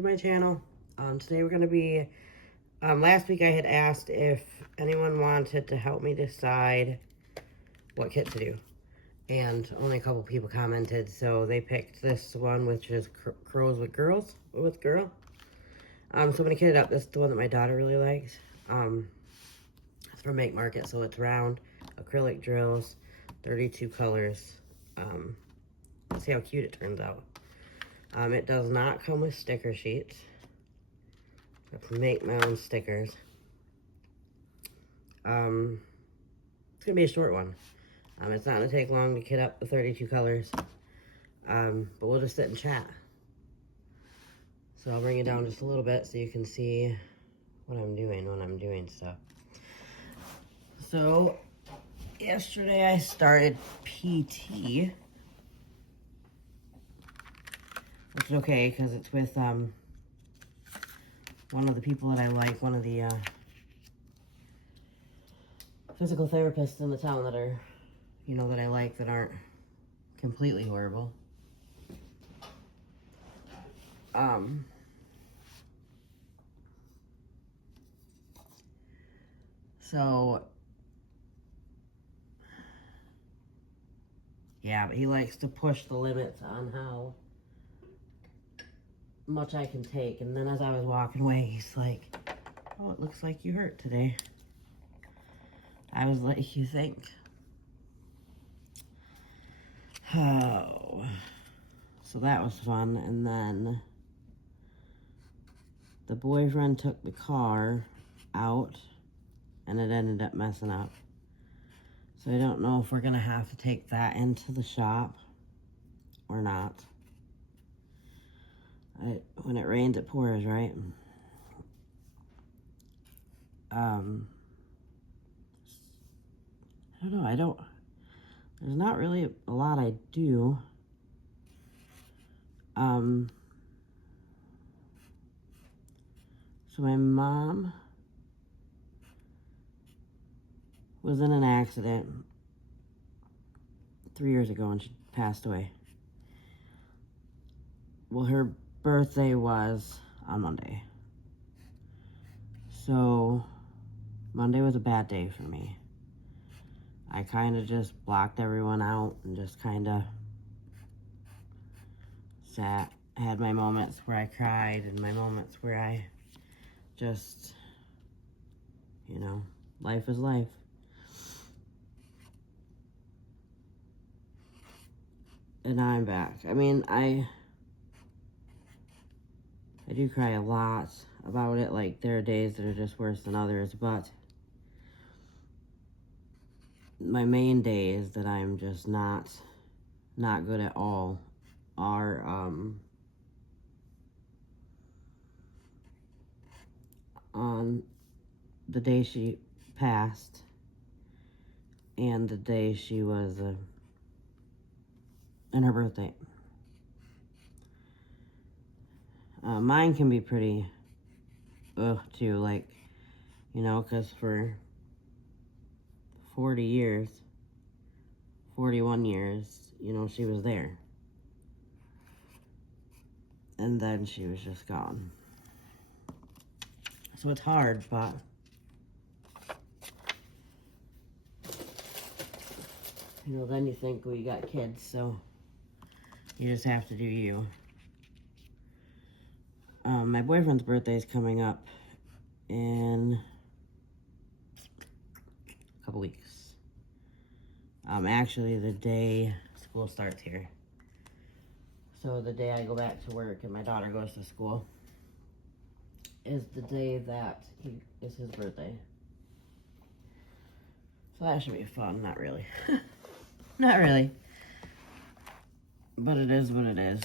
to my channel. Today we're going to be, last week I had asked if anyone wanted to help me decide what kit to do. And only a couple people commented, so they picked this one, which is Crows with Girl. So I'm going to kit it up. This is the one that my daughter really likes. It's from Make Market, so it's round, acrylic drills, 32 colors. Let's see how cute it turns out. It does not come with sticker sheets. I have to make my own stickers. It's going to be a short one. It's not going to take long to kit up the 32 colors. But we'll just sit and chat. So I'll bring it down just a little bit so you can see what I'm doing when I'm doing stuff. So, yesterday I started PT. Which is okay, because it's with one of the people that I like, one of the physical therapists in the town that are, that I like, that aren't completely horrible. So, yeah, but he likes to push the limits on how much I can take. And then as I was walking away, he's like, oh, it looks like you hurt today. I was like, you think? Oh. So that was fun. And then the boyfriend took the car out and it ended up messing up. So I don't know if we're going to have to take that into the shop or not. When it rains, it pours, right? I don't know. There's not really a lot I do. So my mom was in an accident 3 years ago and she passed away. Well, her birthday was on Monday. So Monday was a bad day for me. I kind of just blocked everyone out and just kind of sat, had my moments where I cried and my moments where I just, life is life. And now I'm back. I mean, I do cry a lot about it. Like, there are days that are just worse than others, but my main days that I'm just not good at all are on the day she passed and the day she was and her birthday. Mine can be pretty too, like, because for 41 years, she was there. And then she was just gone. So it's hard, but then you think, well, you got kids, so you just have to do you. My boyfriend's birthday is coming up in a couple weeks. Actually, the day school starts here. So the day I go back to work and my daughter goes to school is the day that is his birthday. So that should be fun. Not really. Not really. But it is what it is.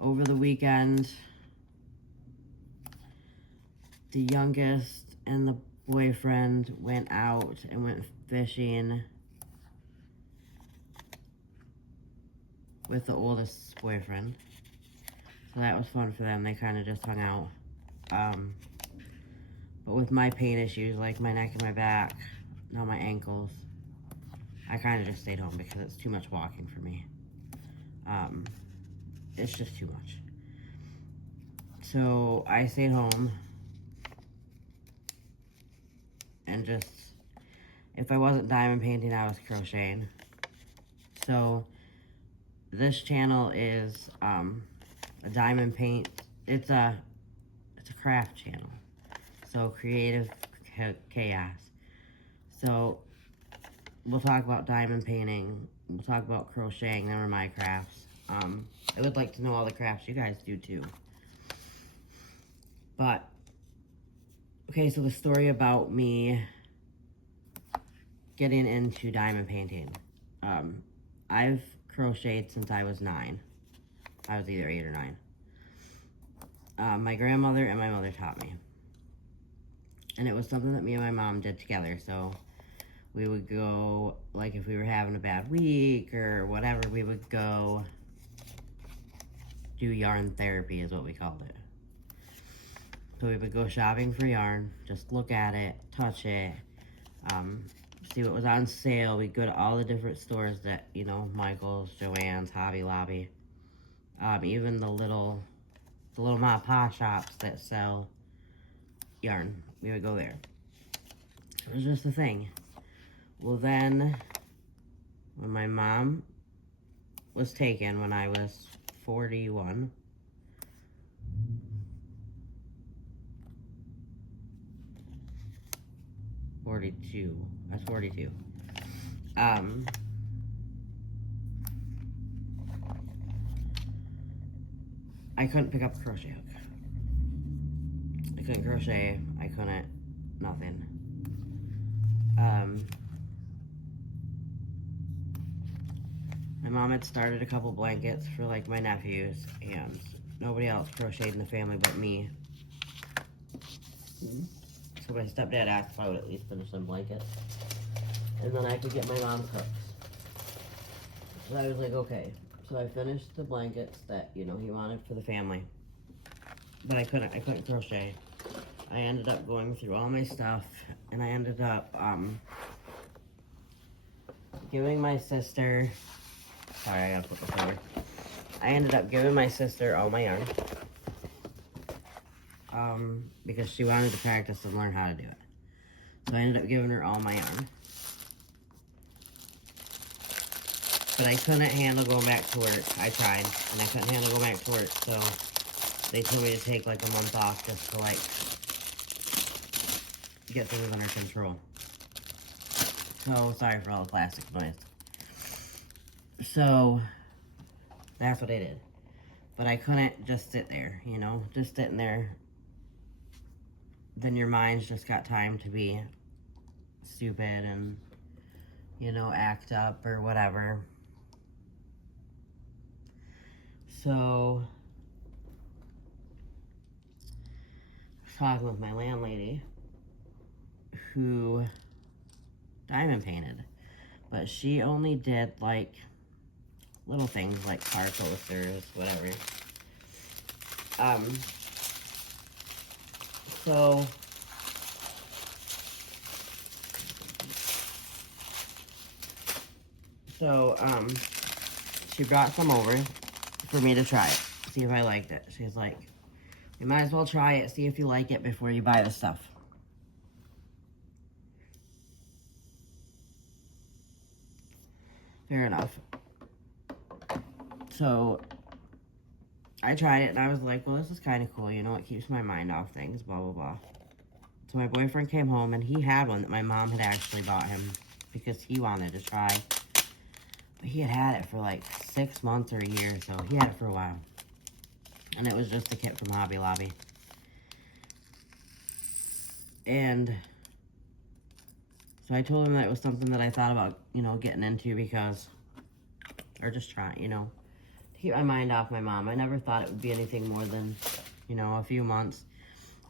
Over the weekend, the youngest and the boyfriend went out and went fishing with the oldest boyfriend. So that was fun for them. They kind of just hung out. But with my pain issues, like my neck and my back, now my ankles, I kind of just stayed home because it's too much walking for me. It's just too much. So I stayed home and just, if I wasn't diamond painting, I was crocheting. So this channel is a diamond paint. It's a craft channel. So Creative Chaos. So we'll talk about diamond painting. We'll talk about crocheting. Them are my crafts. I would like to know all the crafts you guys do too. But, okay, so the story about me getting into diamond painting. I've crocheted since I was 9. I was either 8 or 9. My grandmother and my mother taught me. And it was something that me and my mom did together. So we would go, like if we were having a bad week or whatever, we would go do yarn therapy is what we called it. So we would go shopping for yarn, just look at it, touch it, see what was on sale. We'd go to all the different stores that, you know, Michael's, Joann's, Hobby Lobby, even the little mom and pop shops that sell yarn. We would go there. It was just a thing. Well then, when my mom was taken when I was 41, I was 42. I couldn't pick up a crochet hook. I couldn't crochet. I couldn't, nothing. My mom had started a couple blankets for like my nephews, and nobody else crocheted in the family but me. So my stepdad asked if I would at least finish some blankets, and then I could get my mom hooks. So I was like, okay. So I finished the blankets that, you know, he wanted for the family, but I couldn't crochet. I ended up going through all my stuff, and I ended up giving my sister. Sorry, I gotta put this over. I ended up giving my sister all my yarn. Because she wanted to practice and learn how to do it. So I ended up giving her all my yarn. But I couldn't handle going back to work. I tried, and I couldn't handle going back to work, so they told me to take like a month off just to like get things under control. So sorry for all the plastic noise. So that's what I did. But I couldn't just sit there, you know, just sitting there. Then your mind's just got time to be stupid and, you know, act up or whatever. So I was talking with my landlady who diamond painted, but she only did like little things like car coasters, whatever. So she brought some over for me to try it, see if I liked it. She's like, you might as well try it, see if you like it before you buy the stuff. Fair enough. So I tried it and I was like, well, this is kind of cool, you know, it keeps my mind off things, blah, blah, blah. So my boyfriend came home and he had one that my mom had actually bought him because he wanted to try. But he had it for like 6 months or a year, so he had it for a while. And it was just a kit from Hobby Lobby. And so I told him that it was something that I thought about, you know, getting into because, or just trying, you know, to keep my mind off my mom. I never thought it would be anything more than, you know, a few months.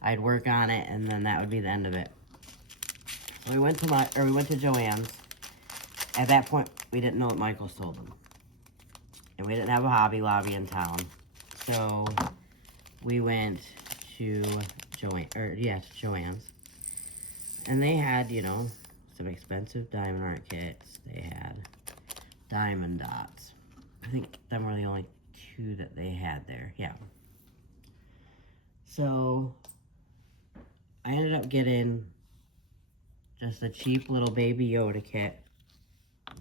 I'd work on it, and then that would be the end of it. So we went to Joann's. At that point, we didn't know what Michael sold them. And we didn't have a Hobby Lobby in town. So we went to Joann's. And they had, you know, some expensive diamond art kits. They had diamond dots. I think them were the only two that they had there. Yeah. So I ended up getting just a cheap little Baby Yoda kit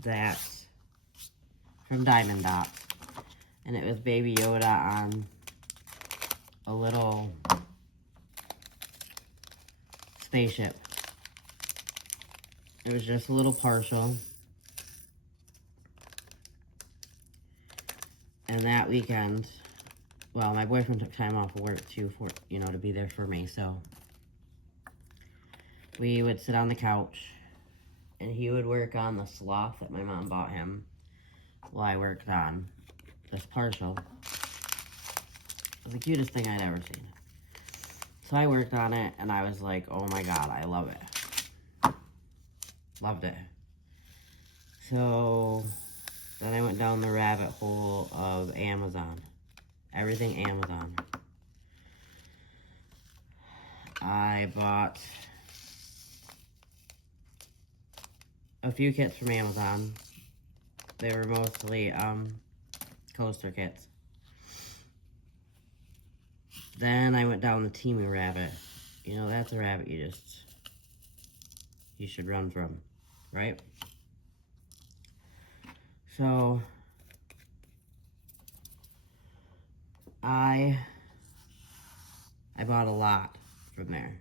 that's from Diamond Dots. And it was Baby Yoda on a little spaceship. It was just a little partial. And that weekend, well, my boyfriend took time off of work too for, you know, to be there for me. So we would sit on the couch and he would work on the sloth that my mom bought him while I worked on this partial. It was the cutest thing I'd ever seen. So I worked on it and I was like, oh my God, I love it. Loved it. So then I went down the rabbit hole of Amazon. Everything Amazon. I bought a few kits from Amazon. They were mostly coaster kits. Then I went down the Temu rabbit. You know, that's a rabbit you should run from, right? So I bought a lot from there.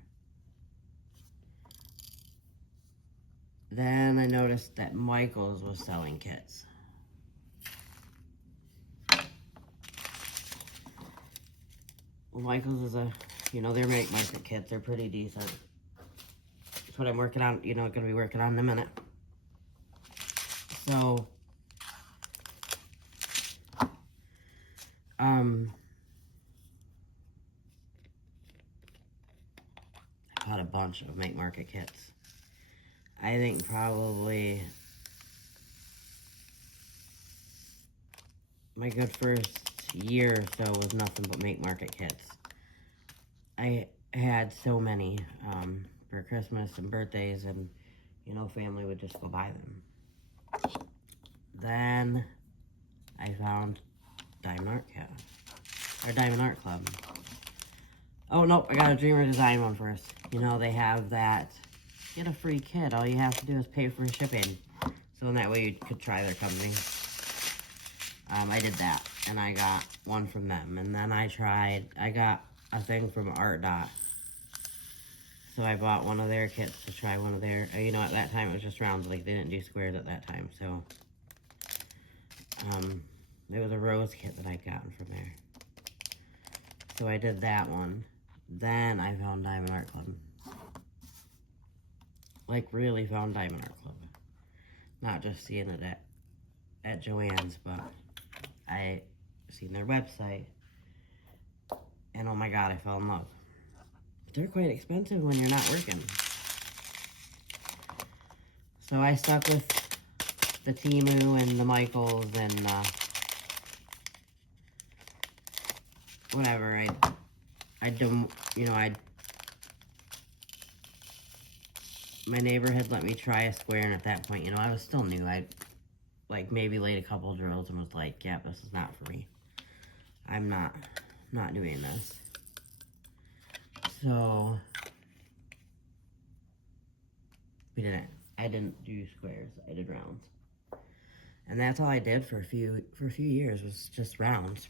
Then I noticed that Michaels was selling kits. Well, Michaels is their make market kits. They're pretty decent. That's what I'm working on, going to be working on in a minute. So, I bought a bunch of make market kits. I think probably my good first year or so was nothing but make market kits. I had so many for Christmas and birthdays, and family would just go buy them. Then I found Diamond Art Club. Oh no, I got a Dreamer Design one first. They have that, get a free kit, all you have to do is pay for shipping. So in that way you could try their company. I did that, and I got one from them. And then I got a thing from Art Dot. So I bought one of their kits to try one of their, at that time it was just rounds, like they didn't do squares at that time. So, there was a rose kit that I'd gotten from there. So I did that one. Then I found Diamond Art Club. Like, really found Diamond Art Club. Not just seeing it at Joann's, but I seen their website. And oh my God, I fell in love. But they're quite expensive when you're not working. So I stuck with the Temu and the Michaels and whatever. My neighbor had let me try a square, and at that point, I was still new. I maybe laid a couple drills and was like, yeah, this is not for me. I'm not doing this. So I didn't do squares. I did rounds. And that's all I did for a few years, was just rounds.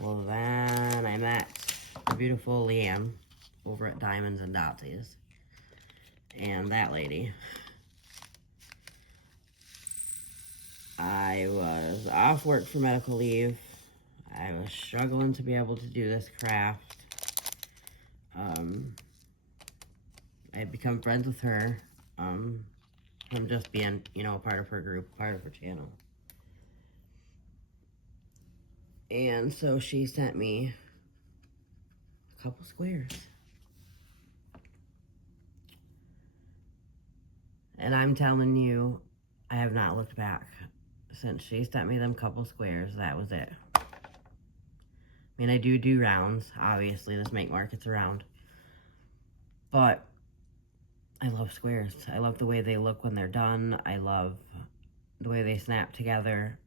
Well, then I met the beautiful Leanne over at Diamonds and Dotsies. And that lady, I was off work for medical leave. I was struggling to be able to do this craft. I had become friends with her from just being, a part of her group, part of her channel. And so she sent me a couple squares. And I'm telling you, I have not looked back. Since she sent me them couple squares, that was it. I mean, I do rounds. Obviously, this make market's a round. But I love squares. I love the way they look when they're done. I love the way they snap together.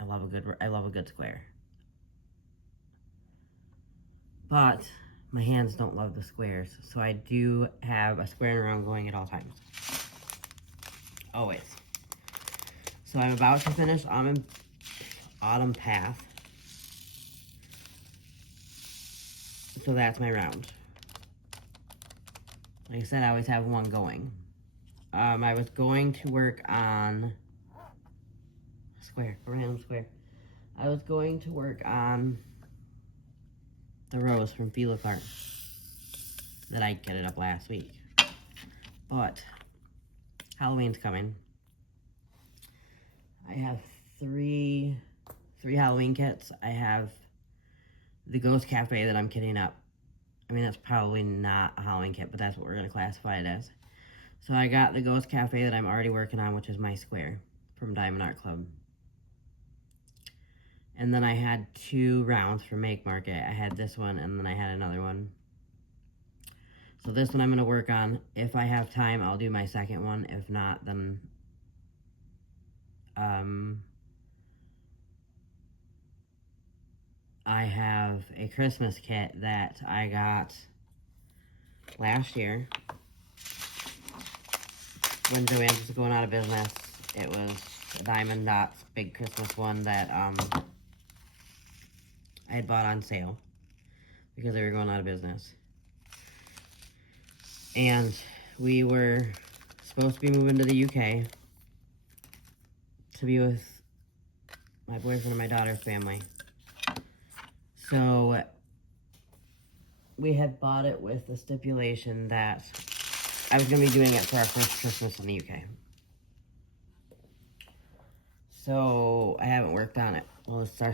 I love a good square. But my hands don't love the squares, so I do have a square and round going at all times. Always. So I'm about to finish Autumn Path. So that's my round. Like I said, I always have one going. I was going to work on a random square. I was going to work on the rose from Fila Clark that I get it up last week. But Halloween's coming. I have three Halloween kits. I have the Ghost Cafe that I'm kitting up. I mean, that's probably not a Halloween kit, but that's what we're going to classify it as. So I got the Ghost Cafe that I'm already working on, which is my square from Diamond Art Club. And then I had 2 rounds for Make Market. I had this one, and then I had another one. So this one I'm going to work on. If I have time, I'll do my second one. If not, then I have a Christmas kit that I got last year when Joann's was going out of business. It was a Diamond Dots big Christmas one that I had bought on sale because they were going out of business. And we were supposed to be moving to the UK to be with my boyfriend and my daughter's family. So we had bought it with the stipulation that I was going to be doing it for our first Christmas in the UK. So I haven't worked on it. Well, it's not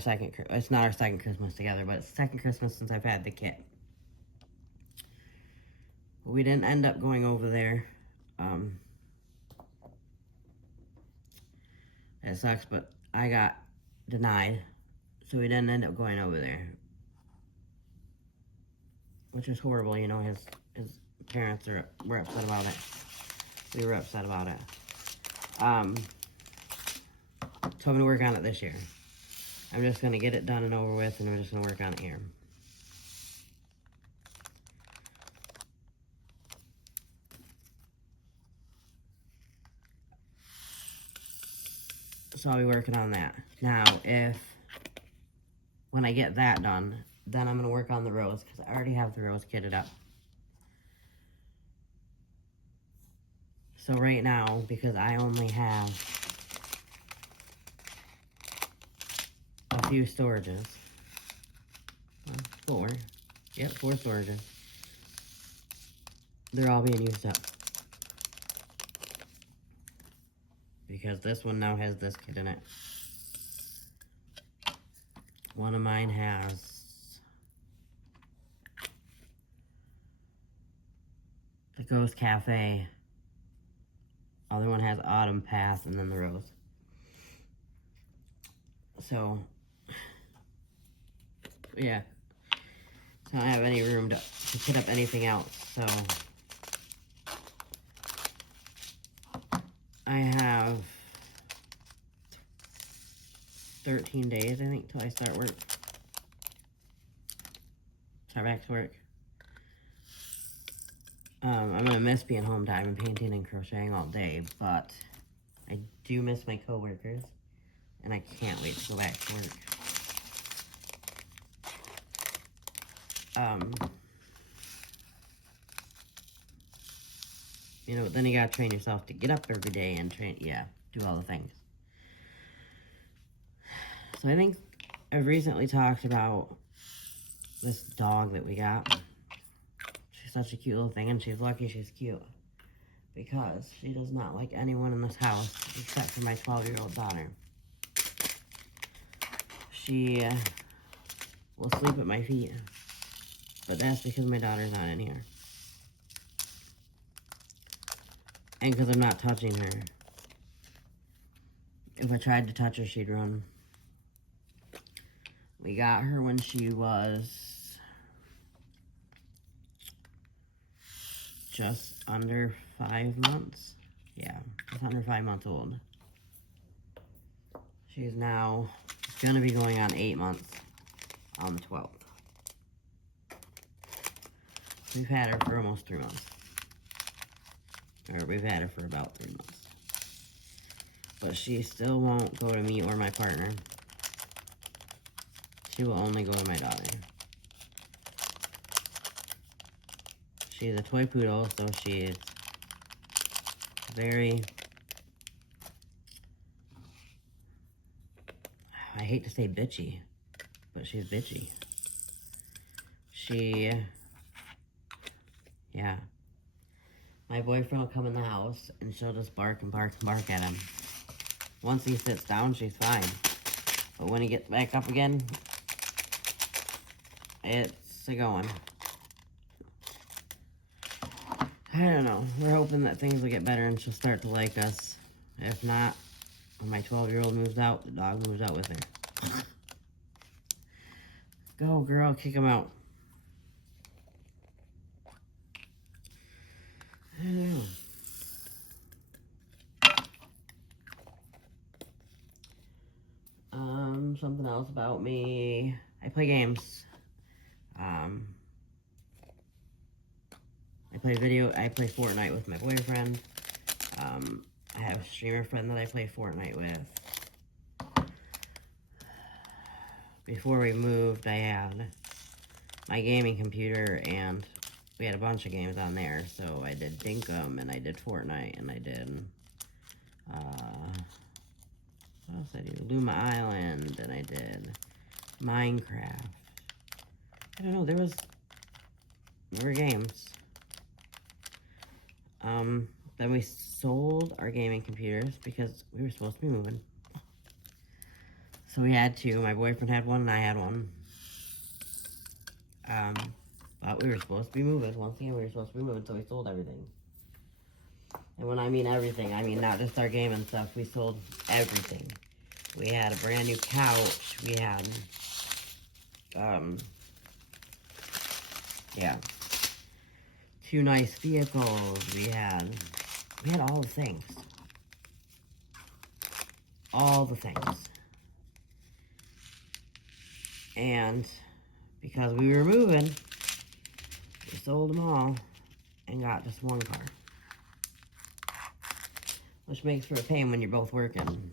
our second Christmas together, but it's the second Christmas since I've had the kit. We didn't end up going over there. It sucks, but I got denied, so we didn't end up going over there, which is horrible. You know, his parents were upset about it. We were upset about it. So I'm gonna work on it this year. I'm just gonna get it done and over with, and I'm just gonna work on it here. So I'll be working on that. Now, when I get that done, then I'm going to work on the rose, because I already have the rose kitted up. So right now, because I only have a few storages, 4 storages, they're all being used up. Because this one now has this kit in it. One of mine has the Ghost Cafe. Other one has Autumn Path, and then the rose. So, yeah. So I don't have any room to put up anything else, so I have 13 days, I think, till I start back to work. I'm gonna miss being home time and painting and crocheting all day, but I do miss my coworkers, and I can't wait to go back to work. You know, then you gotta train yourself to get up every day and do all the things. So I think I've recently talked about this dog that we got. She's such a cute little thing, and she's lucky she's cute, because she does not like anyone in this house except for my 12-year-old daughter. She will sleep at my feet, but that's because my daughter's not in here. And because I'm not touching her. If I tried to touch her, she'd run. We got her when she was just under 5 months. Yeah, just under 5 months old. She's now gonna be going on 8 months on the 12th. We've had her for almost 3 months. Or we've had her for about 3 months. But she still won't go to me or my partner. She will only go to my daughter. She's a toy poodle, so she's very... I hate to say bitchy, but she's bitchy. Yeah. My boyfriend will come in the house, and she'll just bark and bark and bark at him. Once he sits down, she's fine. But when he gets back up again, it's a-going. I don't know. We're hoping that things will get better and she'll start to like us. If not, when my 12-year-old moves out, the dog moves out with her. Go, girl. Kick him out. I don't know. Something else about me. I play games. I play Fortnite with my boyfriend. I have a streamer friend that I play Fortnite with. Before we moved, I had my gaming computer, and we had a bunch of games on there. So I did Dinkum, and I did Fortnite, and I did, what else did I do? Luma Island, and I did Minecraft. I don't know, there were games. Then we sold our gaming computers because we were supposed to be moving. So we had two. My boyfriend had one and I had one. But we were supposed to be moving. Once again, we were supposed to be moving, so we sold everything. And when I mean everything, I mean not just our gaming stuff. We sold everything. We had a brand new couch. We had, yeah, 2 nice vehicles. We had all the things. All the things. And because we were moving, we sold them all and got just one car. Which makes for a pain when you're both working.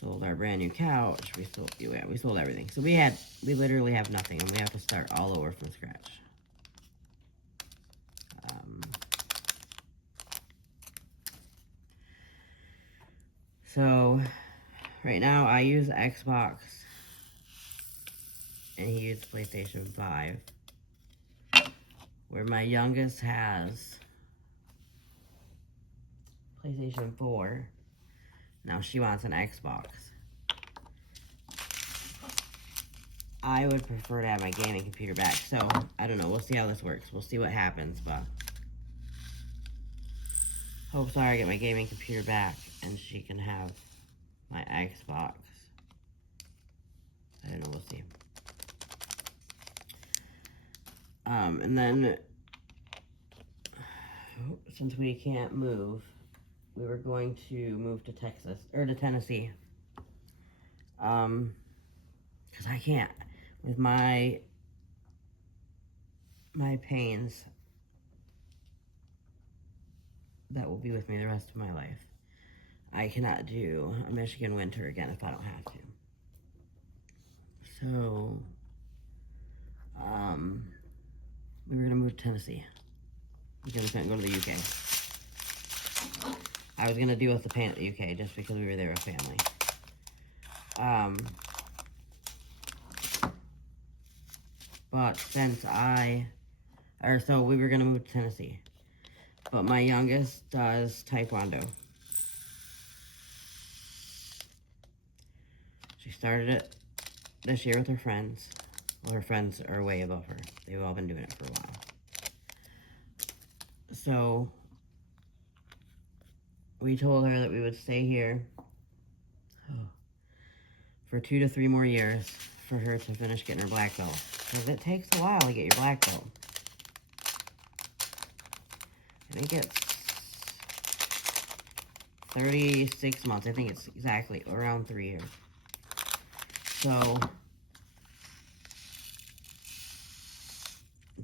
Sold our brand new couch. We sold everything. So we literally have nothing, and we have to start all over from scratch. So right now I use Xbox, and he uses PlayStation 5. Where my youngest has PlayStation 4. Now she wants an Xbox. I would prefer to have my gaming computer back. So, I don't know. We'll see how this works. We'll see what happens, but hopes are I get my gaming computer back and she can have my Xbox. I don't know. We'll see. And then, since we can't move, we were going to move to Tennessee. Because I can't. With my pains that will be with me the rest of my life, I cannot do a Michigan winter again if I don't have to. So, we were going to move to Tennessee. Because we couldn't go to the UK. I was going to deal with the pain at the UK just because we were there with family. But since so we were going to move to Tennessee. But my youngest does Taekwondo. She started it this year with her friends. Well, her friends are way above her. They've all been doing it for a while. So, we told her that we would stay here for 2 to 3 more years for her to finish getting her black belt. Because it takes a while to get your black belt. I think it's 36 months. I think it's exactly around 3 years. So,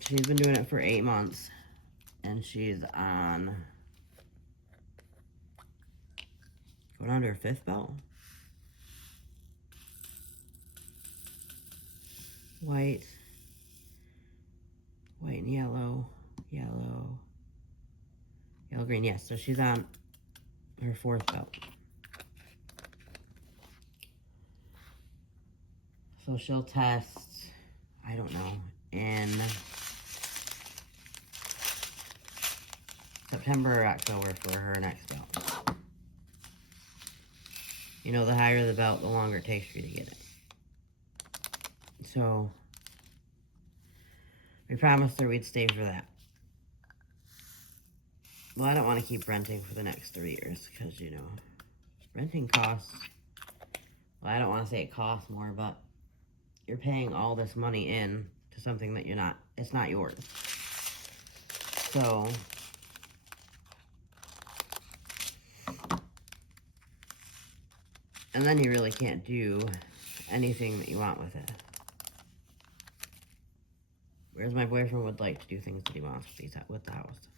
she's been doing it for 8 months. And she's on, going on to her 5th belt. White and yellow, yellow, green. Yes, so she's on her 4th belt. So she'll test, I don't know, in September or October for her next belt. You know, the higher the belt, the longer it takes for you to get it. So, we promised her we'd stay for that. Well, I don't want to keep renting for the next 3 years, because, you know, renting costs, well, I don't want to say it costs more, but you're paying all this money in to something that it's not yours. So, and then you really can't do anything that you want with it. Whereas my boyfriend would like to do things that he wants with the house.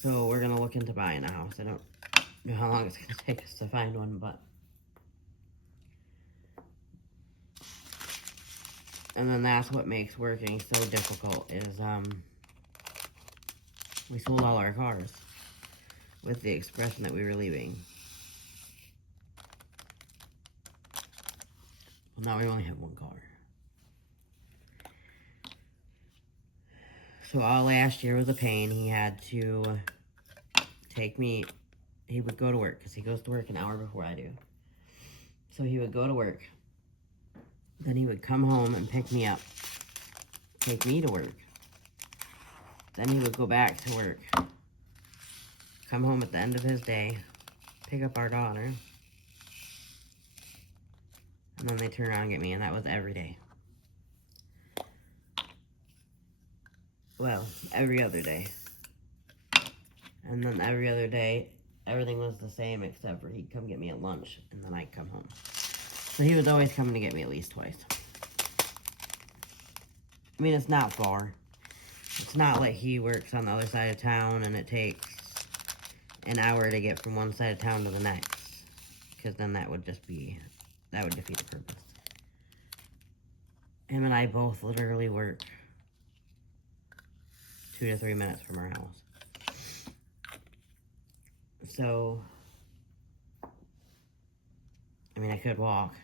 So we're going to look into buying a house. I don't know how long it's going to take us to find one, but... And then that's what makes working so difficult is, we sold all our cars with the expression that we were leaving. Well, now we only have one car. So all last year was a pain. He had to take me, he would go to work, because he goes to work an hour before I do. So he would go to work. Then he would come home and pick me up, take me to work. Then he would go back to work, come home at the end of his day, pick up our daughter, and then they turn around and get me, and that was every day. Well, every other day. And then every other day, everything was the same except for he'd come get me at lunch, and then I'd come home. So he was always coming to get me at least twice. I mean, it's not far. It's not like he works on the other side of town and it takes an hour to get from one side of town to the next. Because then that would defeat the purpose. Him and I both literally work 2 to 3 minutes from our house. So, I mean, I could walk,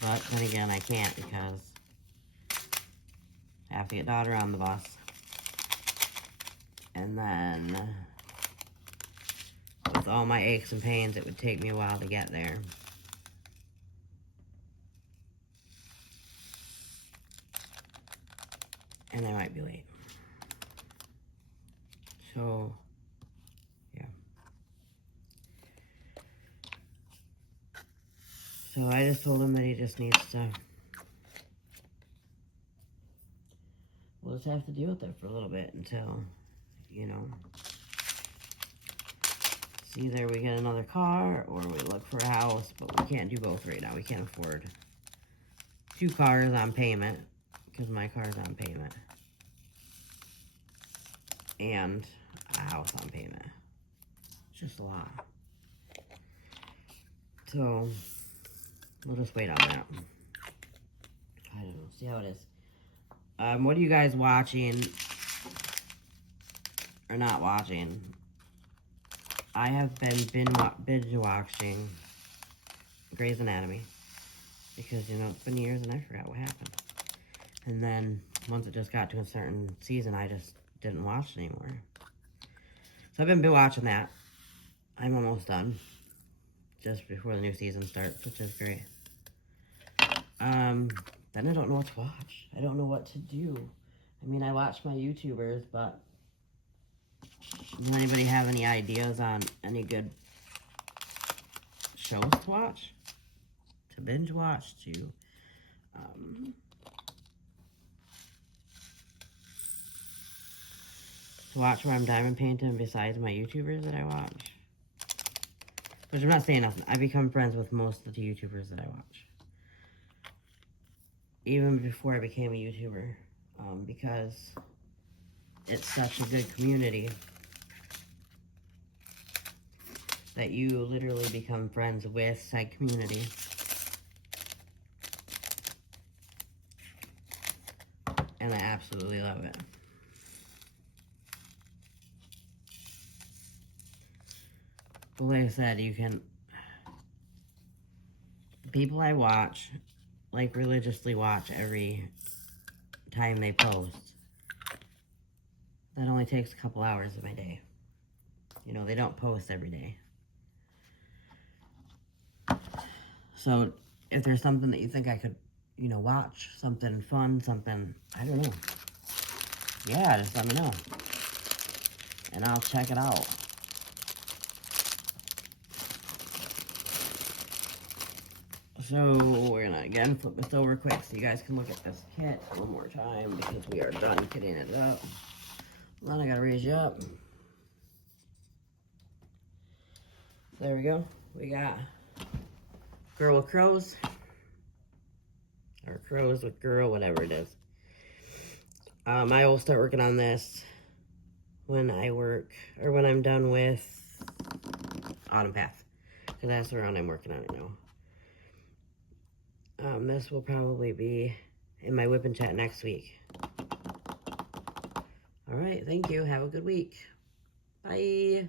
but then again, I can't because I have to get daughter on the bus. And then, with all my aches and pains, it would take me a while to get there. And I might be late. So, yeah. So I just told him that he just needs to, we'll just have to deal with it for a little bit until, you know, it's either we get another car or we look for a house, but we can't do both right now. We can't afford 2 cars on payment, because my car's on payment, and a house on payment. It's just a lot. So, we'll just wait on that. I don't know. See how it is. What are you guys watching or not watching? I have been binge watching Grey's Anatomy because, you know, it's been years and I forgot what happened. And then once it just got to a certain season, I just didn't watch it anymore. So I've been watching that. I'm almost done. Just before the new season starts, which is great. Then I don't know what to watch. I don't know what to do. I mean, I watch my YouTubers, but does anybody have any ideas on any good shows to watch? To binge watch? To watch where I'm diamond painting besides my YouTubers that I watch? Which I'm not saying nothing. I become friends with most of the YouTubers that I watch. Even before I became a YouTuber. Because it's such a good community that you literally become friends with said community. And I absolutely love it. But like I said, you can... People I watch, like religiously watch every time they post. That only takes a couple hours of my day. You know, they don't post every day. So, if there's something that you think I could, you know, watch, something fun, something, I don't know. Yeah, just let me know. And I'll check it out. So, we're gonna again flip this over quick so you guys can look at this kit one more time because we are done kitting it up. Then I gotta raise you up. There we go. We got Girl with Crows. Or Crows with Girl, whatever it is. I will start working on this when I'm done with Autumn Path. Because that's the round I'm working on it now. This will probably be in my whip and chat next week. Alright, thank you. Have a good week. Bye.